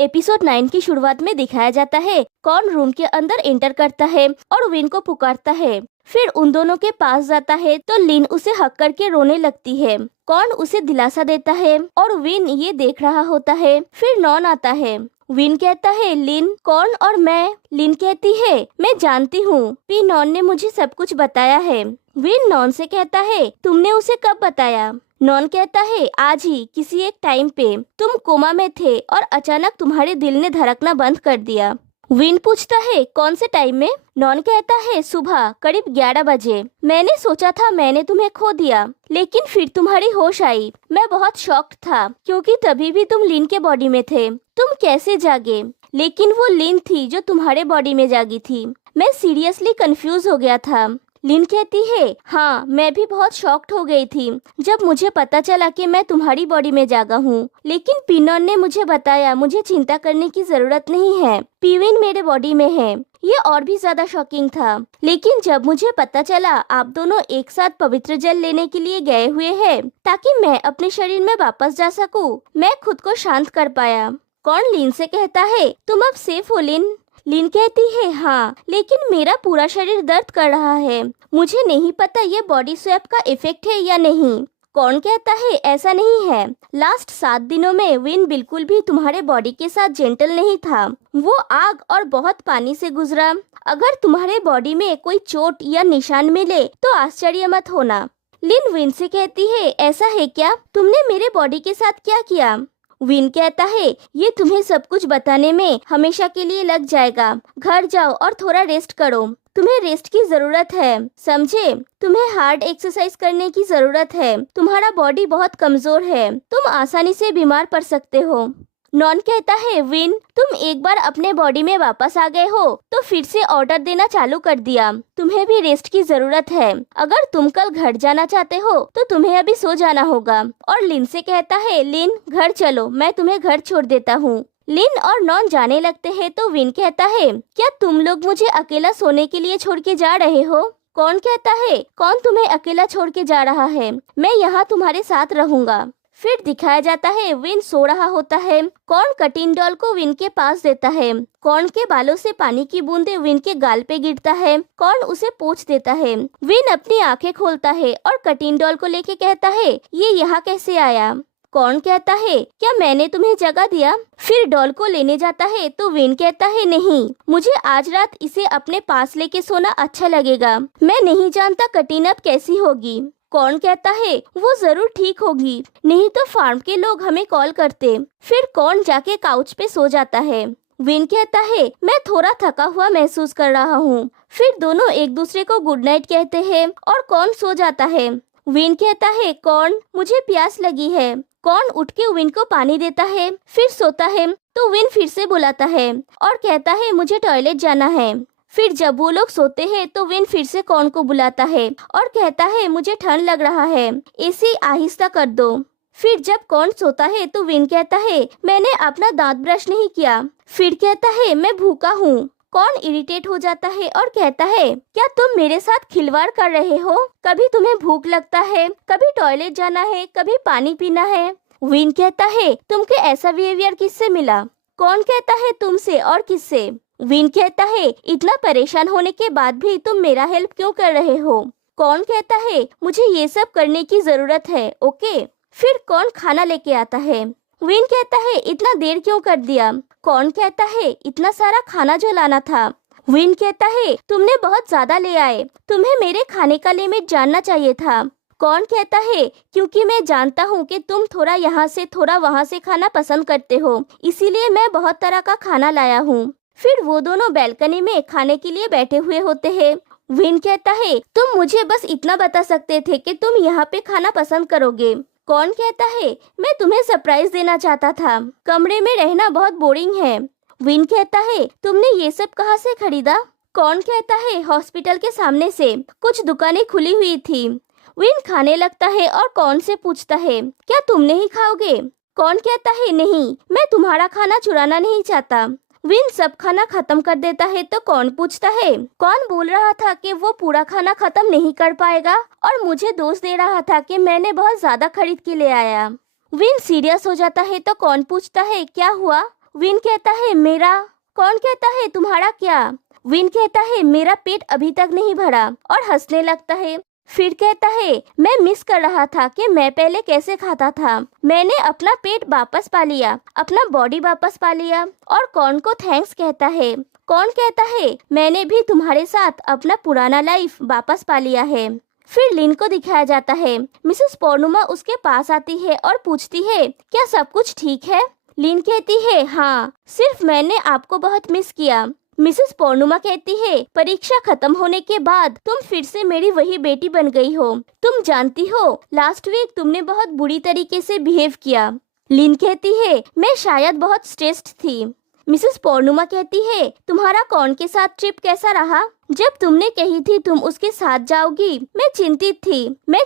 Episode 9 की शुरुआत में दिखाया जाता है कौन रूम के अंदर एंटर करता है और विन को पुकारता है। फिर उन दोनों के पास जाता है तो लिन उसे हक करके रोने लगती है। कौन उसे दिलासा देता है और विन ये देख रहा होता है। फिर नॉन आता है। विन कहता है लिन कौन और मैं। लिन कहती है मैं जानती हूँ, पी नॉन ने मुझे सब कुछ बताया है। विन नॉन से कहता है तुमने उसे कब बताया। नॉन कहता है आज ही किसी एक टाइम पे तुम कोमा में थे और अचानक तुम्हारे दिल ने धड़कना बंद कर दिया। विन पूछता है कौन से टाइम में। नॉन कहता है सुबह करीब 11 बजे। मैंने सोचा था मैंने तुम्हें खो दिया, लेकिन फिर तुम्हारी होश आई। मैं बहुत शॉक्ड था क्योंकि तभी भी तुम लिन के बॉडी में थे। तुम कैसे जागे? लेकिन वो लिन थी जो तुम्हारे बॉडी में जागी थी। मैं सीरियसली कंफ्यूज हो गया था। लिन कहती है हाँ, मैं भी बहुत शॉक्ड हो गई थी जब मुझे पता चला कि मैं तुम्हारी बॉडी में जागा हूँ। लेकिन पिनॉन ने मुझे बताया मुझे चिंता करने की जरूरत नहीं है, पीविन मेरे बॉडी में है। ये और भी ज्यादा शॉकिंग था। लेकिन जब मुझे पता चला आप दोनों एक साथ पवित्र जल लेने के लिए गए हुए हैं ताकि मैं अपने शरीर में वापस जा सकूं, मैं खुद को शांत कर पाया। कौन लिन से कहता है तुम अब सेफ हो लिन। लिन कहती है हाँ, लेकिन मेरा पूरा शरीर दर्द कर रहा है। मुझे नहीं पता ये बॉडी स्वैप का इफेक्ट है या नहीं। कौन कहता है ऐसा नहीं है। लास्ट 7 दिनों में विन बिल्कुल भी तुम्हारे बॉडी के साथ जेंटल नहीं था। वो आग और बहुत पानी से गुजरा। अगर तुम्हारे बॉडी में कोई चोट या निशान मिले तो आश्चर्य मत होना। लिन विन से कहती है ऐसा है क्या? तुमने मेरे बॉडी के साथ क्या किया? विन कहता है ये तुम्हें सब कुछ बताने में हमेशा के लिए लग जाएगा। घर जाओ और थोड़ा रेस्ट करो। तुम्हें रेस्ट की जरूरत है, समझे? तुम्हें हार्ड एक्सरसाइज करने की जरूरत है। तुम्हारा बॉडी बहुत कमजोर है, तुम आसानी से बीमार पड़ सकते हो। नॉन कहता है विन तुम एक बार अपने बॉडी में वापस आ गए हो तो फिर से ऑर्डर देना चालू कर दिया। तुम्हें भी रेस्ट की जरूरत है। अगर तुम कल घर जाना चाहते हो तो तुम्हें अभी सो जाना होगा। और लिन से कहता है लिन घर चलो, मैं तुम्हें घर छोड़ देता हूँ। लिन और नॉन जाने लगते हैं तो विन कहता है क्या तुम लोग मुझे अकेला सोने के लिए छोड़ के जा रहे हो? कौन कहता है कौन तुम्हें अकेला छोड़ के जा रहा है? मैं यहाँ तुम्हारे साथ रहूंगा। फिर दिखाया जाता है विन सो रहा होता है। कौन कटिंग डॉल को विन के पास देता है। कौन के बालों से पानी की बूंदें विन के गाल पे गिरता है। कौन उसे पोंछ देता है। विन अपनी आंखें खोलता है और कटिंग डॉल को लेके कहता है ये यहाँ कैसे आया? कौन कहता है क्या मैंने तुम्हें जगह दिया? फिर डॉल को लेने जाता है तो विन कहता है नहीं, मुझे आज रात इसे अपने पास लेके सोना अच्छा लगेगा। मैं नहीं जानता कटिंग अब कैसी होगी। कौन कहता है वो जरूर ठीक होगी, नहीं तो फार्म के लोग हमें कॉल करते। फिर कौन जाके काउच पे सो जाता है। विन कहता है मैं थोड़ा थका हुआ महसूस कर रहा हूँ। फिर दोनों एक दूसरे को गुड नाइट कहते हैं और कौन सो जाता है। विन कहता है कौन मुझे प्यास लगी है। कौन उठ के विन को पानी देता है, फिर सोता है तो विन फिर से बुलाता है और कहता है मुझे टॉयलेट जाना है। फिर जब वो लोग सोते हैं तो विन फिर से कौन को बुलाता है और कहता है मुझे ठंड लग रहा है, एसी आहिस्ता कर दो। फिर जब कौन सोता है तो विन कहता है मैंने अपना दांत ब्रश नहीं किया। फिर कहता है मैं भूखा हूँ। कौन इरिटेट हो जाता है और कहता है क्या तुम मेरे साथ खिलवाड़ कर रहे हो? कभी तुम्हें भूख लगता है, कभी टॉयलेट जाना है, कभी पानी पीना है। विन कहता है तुमको ऐसा बिहेवियर किससे मिला? कौन कहता है तुमसे और किससे? विन कहता है इतना परेशान होने के बाद भी तुम मेरा हेल्प क्यों कर रहे हो? कौन कहता है मुझे ये सब करने की जरूरत है, ओके। फिर कौन खाना लेके आता है। विन कहता है इतना देर क्यों कर दिया? कौन कहता है इतना सारा खाना जो लाना था। विन कहता है तुमने बहुत ज्यादा ले आए, तुम्हें मेरे खाने का लिमिट जानना चाहिए था। कौन कहता है क्योंकि मैं जानता हूँ कि तुम थोड़ा यहाँ से थोड़ा वहाँ से खाना पसंद करते हो, इसीलिए मैं बहुत तरह का खाना लाया हूँ। फिर वो दोनों बैल्कनी में खाने के लिए बैठे हुए होते हैं। विन कहता है तुम मुझे बस इतना बता सकते थे कि तुम यहाँ पे खाना पसंद करोगे। कौन कहता है मैं तुम्हें सरप्राइज देना चाहता था, कमरे में रहना बहुत बोरिंग है। विन कहता है तुमने ये सब कहाँ से खरीदा? कौन कहता है हॉस्पिटल के सामने से, कुछ दुकानें खुली हुई थी। विन खाने लगता है और कौन से पूछता है क्या तुम नहीं खाओगे? कौन कहता है नहीं, मैं तुम्हारा खाना चुराना नहीं चाहता। विन सब खाना खत्म कर देता है तो कौन पूछता है कौन बोल रहा था कि वो पूरा खाना खत्म नहीं कर पाएगा और मुझे दोष दे रहा था कि मैंने बहुत ज्यादा खरीद के ले आया। विन सीरियस हो जाता है तो कौन पूछता है क्या हुआ? विन कहता है मेरा। कौन कहता है तुम्हारा क्या? विन कहता है मेरा पेट अभी तक नहीं भरा और हंसने लगता है। फिर कहता है मैं मिस कर रहा था कि मैं पहले कैसे खाता था। मैंने अपना पेट वापस पा लिया, अपना बॉडी वापस पा लिया। और कौन को थैंक्स कहता है। कौन कहता है मैंने भी तुम्हारे साथ अपना पुराना लाइफ वापस पा लिया है। फिर लिन को दिखाया जाता है। मिसेस पौर्णुमा उसके पास आती है और पूछती है क्या सब कुछ ठीक है? लिन कहती है हाँ, सिर्फ मैंने आपको बहुत मिस किया। मिसेस पौर्णुमा कहती है परीक्षा खत्म होने के बाद तुम फिर से मेरी वही बेटी बन गई हो। तुम जानती हो लास्ट वीक तुमने बहुत बुरी तरीके से बिहेव किया। लिन कहती है मैं शायद बहुत स्ट्रेस्ड थी। मिसेस पौर्णुमा कहती है तुम्हारा कौन के साथ ट्रिप कैसा रहा? जब तुमने कही थी तुम उसके साथ जाओगी, मैं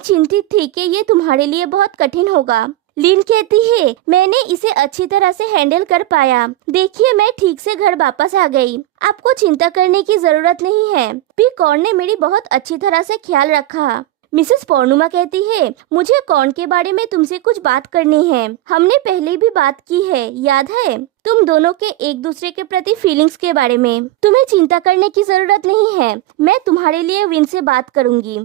चिंतित थी कि ये तुम्हारे लिए बहुत कठिन होगा। लिन कहती है मैंने इसे अच्छी तरह से हैंडल कर पाया। देखिए मैं ठीक से घर वापस आ गई। आपको चिंता करने की जरूरत नहीं है। पी कॉर्न ने मेरी बहुत अच्छी तरह से ख्याल रखा। मिसेस पौर्णुमा कहती है मुझे कॉर्न के बारे में तुमसे कुछ बात करनी है। हमने पहले भी बात की है, याद है? तुम दोनों के एक दूसरे के प्रति फीलिंग्स के बारे में। तुम्हें चिंता करने की जरूरत नहीं है, मैं तुम्हारे लिए विन से बात करूंगी।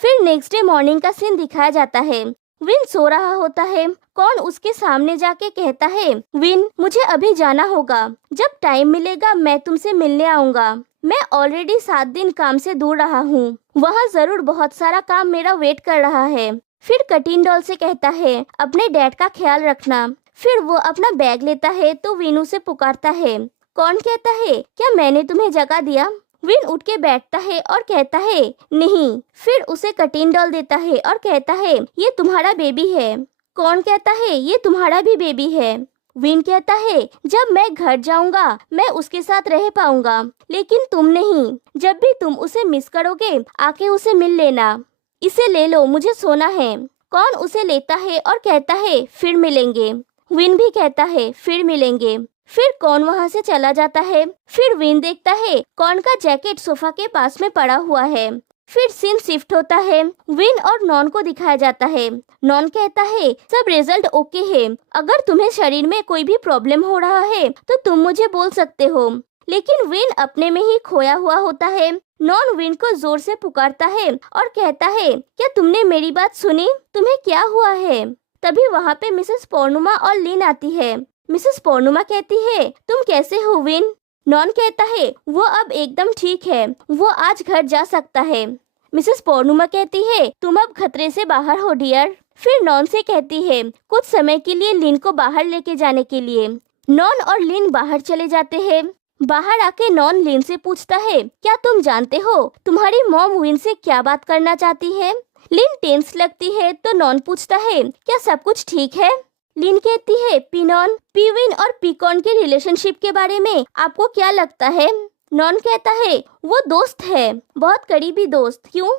फिर नेक्स्ट डे मॉर्निंग का सीन दिखाया जाता है। विन सो रहा होता है। कॉर्न उसके सामने जाके कहता है विन मुझे अभी जाना होगा, जब टाइम मिलेगा मैं तुमसे मिलने आऊंगा। मैं ऑलरेडी 7 दिन काम से दूर रहा हूँ, वहाँ जरूर बहुत सारा काम मेरा वेट कर रहा है। फिर कटीन डॉल से कहता है अपने डैड का ख्याल रखना। फिर वो अपना बैग लेता है तो विन उसे पुकारता है। कॉर्न कहता है क्या मैंने तुम्हें जगह दिया? विन उठ के बैठता है और कहता है नहीं। फिर उसे कटीन डॉल देता है और कहता है ये तुम्हारा बेबी है। कॉर्न कहता है ये तुम्हारा भी बेबी है। विन कहता है जब मैं घर जाऊंगा मैं उसके साथ रह पाऊंगा, लेकिन तुम नहीं। जब भी तुम उसे मिस करोगे आके उसे मिल लेना। इसे ले लो, मुझे सोना है। कॉर्न उसे लेता है और कहता है फिर मिलेंगे। विन भी कहता है फिर मिलेंगे। फिर कॉर्न वहाँ से चला जाता है। फिर विन देखता है कॉर्न का जैकेट सोफा के पास में पड़ा हुआ है। फिर सीन शिफ्ट होता है। विन और नॉन को दिखाया जाता है। नॉन कहता है सब रिजल्ट ओके है, अगर तुम्हें शरीर में कोई भी प्रॉब्लम हो रहा है तो तुम मुझे बोल सकते हो। लेकिन विन अपने में ही खोया हुआ होता है। नॉन विन को जोर से पुकारता है और कहता है क्या तुमने मेरी बात सुनी? तुम्हें क्या हुआ है? तभी वहाँ पे मिसेस पौर्णुमा और लिन आती है। मिसेस पौर्णुमा कहती है तुम कैसे हो विन? नॉन कहता है वो अब एकदम ठीक है, वो आज घर जा सकता है। मिसेस पौर्णुमा कहती है तुम अब खतरे से बाहर हो डियर। फिर नॉन से कहती है कुछ समय के लिए लिन को बाहर लेके जाने के लिए। नॉन और लिन बाहर चले जाते हैं। बाहर आके नॉन लिन से पूछता है क्या तुम जानते हो तुम्हारी मॉम विन से क्या बात करना चाहती है? लिन टेंस लगती है तो नॉन पूछता है क्या सब कुछ ठीक है? लिन कहती है पिनॉन, पीविन और पीकॉन के रिलेशनशिप के बारे में आपको क्या लगता है? नॉन कहता है वो दोस्त है, बहुत करीबी दोस्त। क्यों?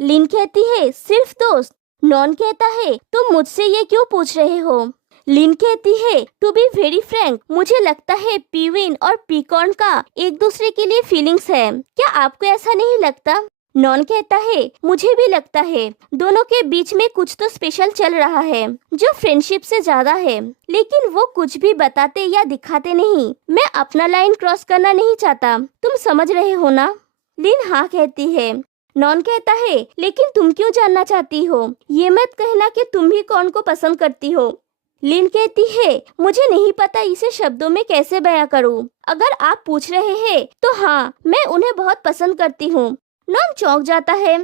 लिन कहती है सिर्फ दोस्त। नॉन कहता है तुम मुझसे ये क्यों पूछ रहे हो? लिन कहती है टू बी वेरी फ्रैंक मुझे लगता है पीविन और पीकॉन का एक दूसरे के लिए फीलिंग्स है। क्या आपको ऐसा नहीं लगता? नॉन कहता है मुझे भी लगता है, दोनों के बीच में कुछ तो स्पेशल चल रहा है जो फ्रेंडशिप से ज्यादा है, लेकिन वो कुछ भी बताते या दिखाते नहीं। मैं अपना लाइन क्रॉस करना नहीं चाहता, तुम समझ रहे हो ना? लिन हाँ कहती है। नॉन कहता है लेकिन तुम क्यों जानना चाहती हो? ये मत कहना कि तुम भी कौन को पसंद करती हो। लिन कहती है मुझे नहीं पता इसे शब्दों में कैसे बयां करूं। अगर आप पूछ रहे हैं तो हाँ, मैं उन्हें बहुत पसंद करती हूँ। नॉन चौंक जाता है।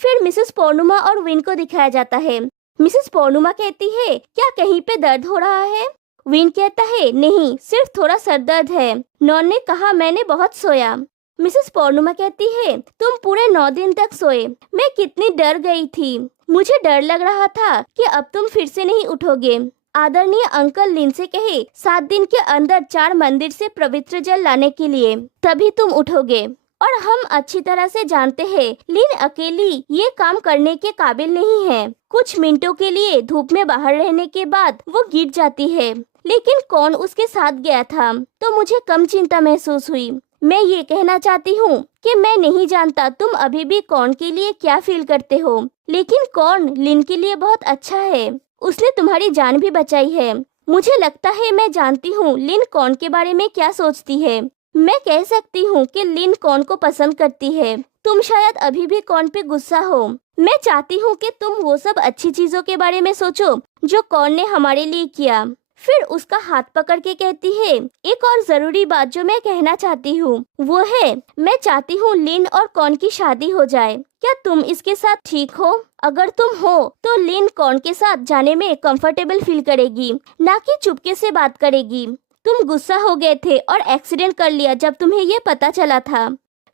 फिर मिसेस पौर्णुमा और विन को दिखाया जाता है। मिसेस पौर्णुमा कहती है क्या कहीं पे दर्द हो रहा है? विन कहता है नहीं, सिर्फ थोड़ा सर दर्द है। नॉन ने कहा मैंने बहुत सोया। मिसेस पौर्णुमा कहती है तुम पूरे 9 दिन तक सोए, मैं कितनी डर गई थी। मुझे डर लग रहा था कि अब तुम फिर से नहीं उठोगे। आदरणीय अंकल लिन से कहे 7 दिन के अंदर 4 मंदिर से पवित्र जल लाने के लिए, तभी तुम उठोगे। और हम अच्छी तरह से जानते हैं लिन अकेली ये काम करने के काबिल नहीं है। कुछ मिनटों के लिए धूप में बाहर रहने के बाद वो गिर जाती है, लेकिन कौन उसके साथ गया था तो मुझे कम चिंता महसूस हुई। मैं ये कहना चाहती हूँ कि मैं नहीं जानता तुम अभी भी कौन के लिए क्या फील करते हो, लेकिन कौन लिन के लिए बहुत अच्छा है। उसने तुम्हारी जान भी बचाई है। मुझे लगता है मैं जानती हूँ लिन कॉर्न के बारे में क्या सोचती है। मैं कह सकती हूँ कि लिन कॉर्न को पसंद करती है। तुम शायद अभी भी कॉर्न पे गुस्सा हो। मैं चाहती हूँ कि तुम वो सब अच्छी चीजों के बारे में सोचो जो कॉर्न ने हमारे लिए किया। फिर उसका हाथ पकड़ के कहती है, एक और जरूरी बात जो मैं कहना चाहती हूँ वो है, मैं चाहती हूँ लिन और कॉर्न की शादी हो जाए। क्या तुम इसके साथ ठीक हो? अगर तुम हो तो लिन कॉर्न के साथ जाने में कंफर्टेबल फील करेगी, ना कि चुपके से बात करेगी। तुम गुस्सा हो गए थे और एक्सीडेंट कर लिया जब तुम्हें ये पता चला था।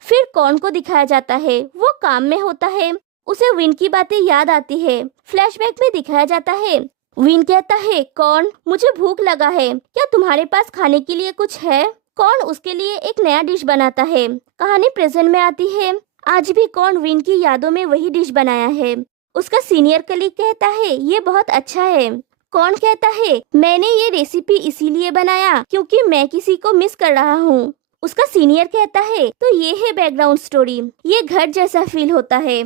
फिर कॉर्न को दिखाया जाता है, वो काम में होता है। उसे विन की बातें याद आती है। फ्लैशबैक में दिखाया जाता है, विन कहता है, कॉर्न मुझे भूख लगा है, क्या तुम्हारे पास खाने के लिए कुछ है? कॉर्न उसके लिए एक नया डिश बनाता है। कहानी प्रेजेंट में आती है। आज भी कॉर्न विन की यादों में वही डिश बनाया है। उसका सीनियर कलीग कहता है, ये बहुत अच्छा है। कॉर्न कहता है, मैंने ये रेसिपी इसीलिए बनाया क्योंकि मैं किसी को मिस कर रहा हूँ। उसका सीनियर कहता है, तो ये है बैकग्राउंड स्टोरी, ये घर जैसा फील होता है।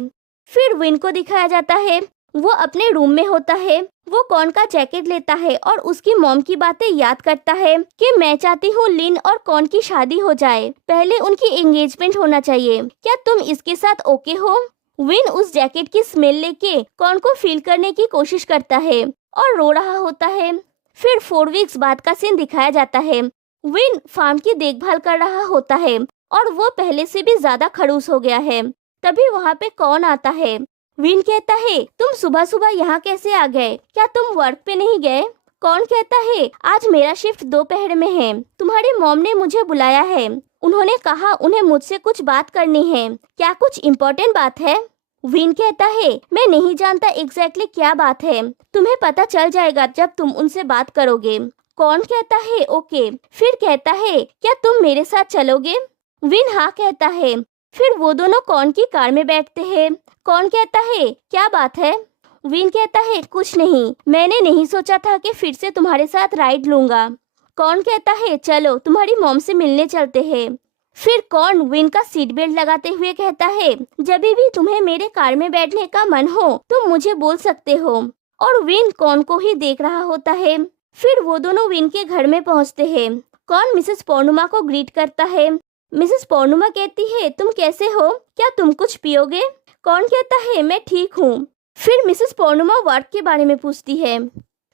फिर विन को दिखाया जाता है, वो अपने रूम में होता है। वो कॉर्न का जैकेट लेता है और उसकी मॉम की बातें याद करता है कि मैं चाहती हूँ लिन और कॉर्न की शादी हो जाए, पहले उनकी एंगेजमेंट होना चाहिए। क्या तुम इसके साथ ओके हो? विन उस जैकेट की स्मेल लेके कॉर्न को फील करने की कोशिश करता है और रो रहा होता है। फिर 4 वीक्स बाद का सीन दिखाया जाता है। विन फार्म की देखभाल कर रहा होता है और वो पहले से भी ज्यादा खड़ूस हो गया है। तभी वहाँ पे कॉर्न आता है। विन कहता है, तुम सुबह सुबह यहाँ कैसे आ गए? क्या तुम वर्क पे नहीं गए? कॉर्न कहता है, आज मेरा शिफ्ट दोपहर में है। तुम्हारी मॉम ने मुझे बुलाया है। उन्होंने कहा उन्हें मुझसे कुछ बात करनी है। क्या कुछ इम्पोर्टेंट बात है? विन कहता है, मैं नहीं जानता एग्जैक्टली क्या बात है। तुम्हें पता चल जाएगा जब तुम उनसे बात करोगे। कॉर्न कहता है, ओके। फिर कहता है, क्या तुम मेरे साथ चलोगे? विन हाँ कहता है। फिर वो दोनों कॉर्न की कार में बैठते हैं। कॉर्न कहता है, क्या बात है? विन कहता है, कुछ नहीं, मैंने नहीं सोचा था कि फिर से तुम्हारे साथ राइड लूंगा। कॉर्न कहता है, चलो तुम्हारी मॉम से मिलने चलते हैं। फिर कॉर्न विन का सीट बेल्ट लगाते हुए कहता है, जब भी तुम्हें मेरे कार में बैठने का मन हो तुम मुझे बोल सकते हो। और विन कॉर्न को ही देख रहा होता है। फिर वो दोनों विन के घर में पहुंचते हैं। कॉर्न मिसेस पौर्णुमा को ग्रीट करता है। मिसेस पौर्णुमा कहती है, तुम कैसे हो? क्या तुम कुछ पियोगे? कॉर्न कहता है, मैं ठीक हूँ। फिर मिसेस पौर्णुमा वर्क के बारे में पूछती है।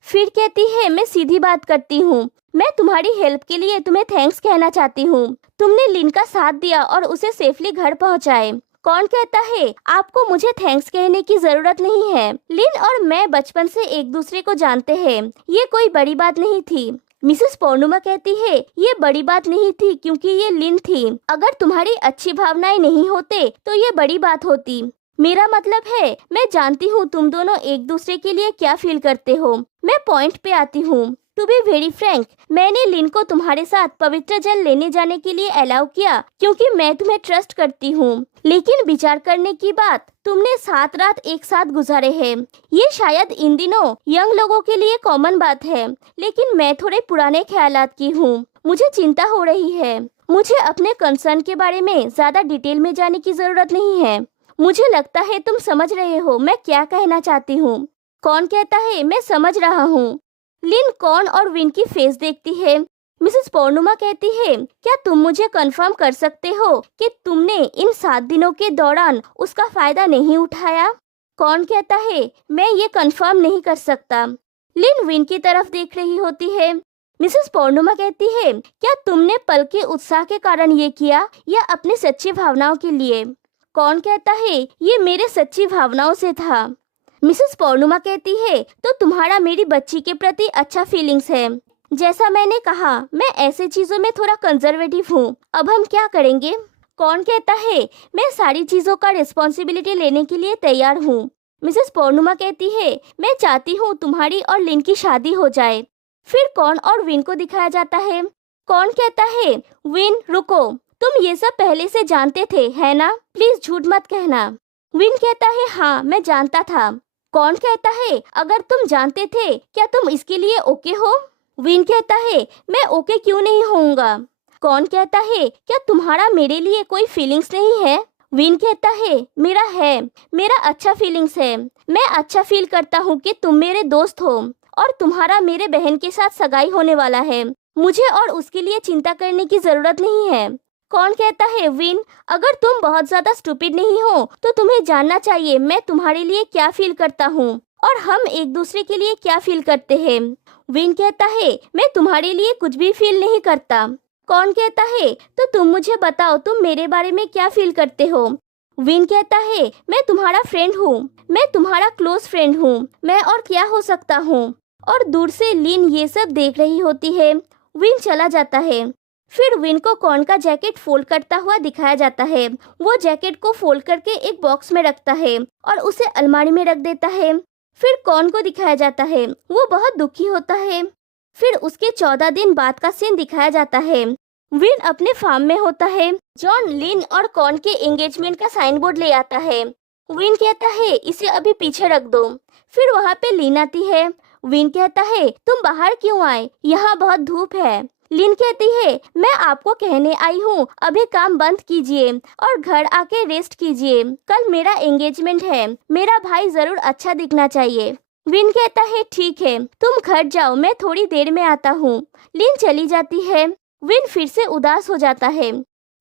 फिर कहती है, मैं सीधी बात करती हूँ, मैं तुम्हारी हेल्प के लिए तुम्हें थैंक्स कहना चाहती हूँ। तुमने लिन का साथ दिया और उसे सेफली घर पहुँचाए। कॉर्न कहता है, आपको मुझे थैंक्स कहने की जरूरत नहीं है। लिन और मैं बचपन से एक दूसरे को जानते हैं, ये कोई बड़ी बात नहीं थी। मिसेस पौर्णुमा कहती है, ये बड़ी बात नहीं थी क्योंकि ये लिन थी। अगर तुम्हारी अच्छी भावनाएं नहीं होते तो ये बड़ी बात होती। मेरा मतलब है, मैं जानती हूँ तुम दोनों एक दूसरे के लिए क्या फील करते हो। मैं पॉइंट पे आती हूँ। टू बी वेरी फ्रैंक, मैंने लिन को तुम्हारे साथ पवित्र जल लेने जाने के लिए अलाउ किया क्योंकि मैं तुम्हें ट्रस्ट करती हूँ। लेकिन विचार करने की बात, तुमने 7 रात एक साथ गुजारे हैं। ये शायद इन दिनों यंग लोगों के लिए कॉमन बात है, लेकिन मैं थोड़े पुराने ख्यालात की हूँ। मुझे चिंता हो रही है। मुझे अपने कंसर्न के बारे में ज्यादा डिटेल में जाने की जरूरत नहीं है। मुझे लगता है तुम समझ रहे हो मैं क्या कहना चाहती हूँ। कॉर्न कहता है, मैं समझ रहा हूँ। लिन कॉर्न और विन की फेस देखती है। मिसेस पौर्णुमा कहती है, क्या तुम मुझे कंफर्म कर सकते हो कि तुमने इन 7 दिनों के दौरान उसका फायदा नहीं उठाया? कॉर्न कहता है, मैं ये कंफर्म नहीं कर सकता। लिन विन की तरफ देख रही होती है। मिसेस पौर्णुमा कहती है, क्या तुमने पल के उत्साह के कारण ये किया या अपनी सच्ची भावनाओं के लिए? कॉर्न कहता है, ये मेरे सच्ची भावनाओं से था। मिसेस पौर्णुमा कहती है, तो तुम्हारा मेरी बच्ची के प्रति अच्छा फीलिंग्स है। जैसा मैंने कहा, मैं ऐसे चीजों में थोड़ा कंजर्वेटिव हूँ। अब हम क्या करेंगे? कॉर्न कहता है, मैं सारी चीजों का रिस्पॉन्सिबिलिटी लेने के लिए तैयार हूँ। मिसेस पौर्णुमा कहती है, मैं चाहती हूँ तुम्हारी और लिन की शादी हो जाए। फिर कॉर्न और विन को दिखाया जाता है। कॉर्न कहता है, विन रुको, तुम ये सब पहले से जानते थे है ना? प्लीज झूठ मत कहना। विन कहता है, हाँ मैं जानता था। कॉर्न कहता है, अगर तुम जानते थे क्या तुम इसके लिए ओके हो? विन कहता है, मैं ओके क्यों नहीं होऊंगा? कॉर्न कहता है, क्या तुम्हारा मेरे लिए कोई फीलिंग्स नहीं है? विन कहता है, मेरा है, मेरा अच्छा फीलिंग्स है। मैं अच्छा फील करता हूँ कि तुम मेरे दोस्त हो और तुम्हारा मेरे बहन के साथ सगाई होने वाला है। मुझे और उसके लिए चिंता करने की जरूरत नहीं है। कौन कहता है विन, अगर तुम बहुत ज्यादा स्टूपिड नहीं हो तो तुम्हें जानना चाहिए मैं तुम्हारे लिए क्या फील करता हूँ और हम एक दूसरे के लिए क्या फील करते हैं। विन कहता है मैं तुम्हारे लिए कुछ भी फील नहीं करता। कौन कहता है तो तुम मुझे बताओ तुम मेरे बारे में क्या फील करते हो। विन कहता है मैं तुम्हारा फ्रेंड हूँ, मैं तुम्हारा क्लोज फ्रेंड हूँ, मैं और क्या हो सकता हूँ। और दूर से लिन ये सब देख रही होती है। विन चला जाता है। फिर विन को कॉर्न का जैकेट फोल्ड करता हुआ दिखाया जाता है। वो जैकेट को फोल्ड करके एक बॉक्स में रखता है और उसे अलमारी में रख देता है। फिर कॉर्न को दिखाया जाता है, वो बहुत दुखी होता है। फिर उसके 14 दिन बाद का सीन दिखाया जाता है। विन अपने फार्म में होता है। जॉन लिन और कॉर्न के एंगेजमेंट का साइन बोर्ड ले आता है। विन कहता है इसे अभी पीछे रख दो। फिर वहाँ पे लिन आती है। विन कहता है तुम बाहर क्यों आए, यहाँ बहुत धूप है। लिन कहती है मैं आपको कहने आई हूँ अभी काम बंद कीजिए और घर आके रेस्ट कीजिए, कल मेरा एंगेजमेंट है, मेरा भाई जरूर अच्छा दिखना चाहिए। विन कहता है ठीक है तुम घर जाओ, मैं थोड़ी देर में आता हूँ। लिन चली जाती है। विन फिर से उदास हो जाता है।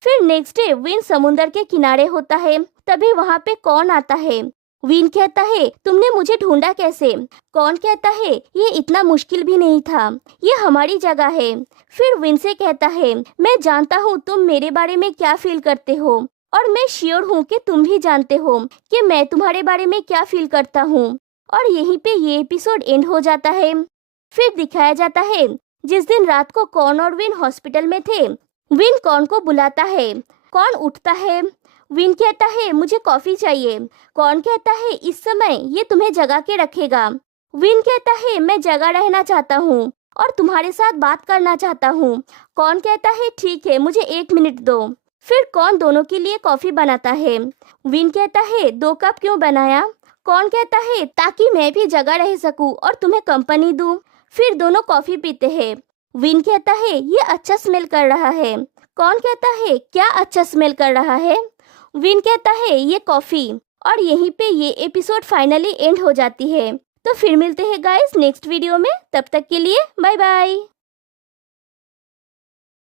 फिर नेक्स्ट डे विन समुंदर के किनारे होता है। तभी वहाँ पे कॉर्न आता है। विन कहता है तुमने मुझे ढूंढा कैसे। कॉर्न कहता है ये इतना मुश्किल भी नहीं था, ये हमारी जगह है। फिर विन से कहता है मैं जानता हूँ तुम मेरे बारे में क्या फील करते हो और मैं श्योर हूँ कि तुम भी जानते हो कि मैं तुम्हारे बारे में क्या फील करता हूँ। और यहीं पे ये एपिसोड एंड हो जाता है। फिर दिखाया जाता है जिस दिन रात को कॉर्न और विन हॉस्पिटल में थे। विन कॉर्न को बुलाता है। कॉर्न उठता है। विन कहता है मुझे कॉफी चाहिए। कॉर्न कहता है इस समय ये तुम्हें जगा के रखेगा। विन कहता है मैं जगा रहना चाहता हूँ और तुम्हारे साथ बात करना चाहता हूँ। कॉर्न कहता है ठीक है मुझे 1 मिनट दो। फिर कॉर्न दोनों के लिए कॉफी बनाता है। विन कहता है 2 कप क्यों बनाया। कॉर्न कहता है ताकि मैं भी जगा रह सकूं और तुम्हें कंपनी दूं। फिर दोनों कॉफी पीते हैं। विन कहता है ये अच्छा स्मेल कर रहा है। कॉर्न कहता है क्या अच्छा स्मेल कर रहा है। विन कहता है ये कॉफी। और यहीं पे ये एपिसोड फाइनली एंड हो जाती है। तो फिर मिलते हैं गाइस नेक्स्ट वीडियो में, तब तक के लिए बाय बाय।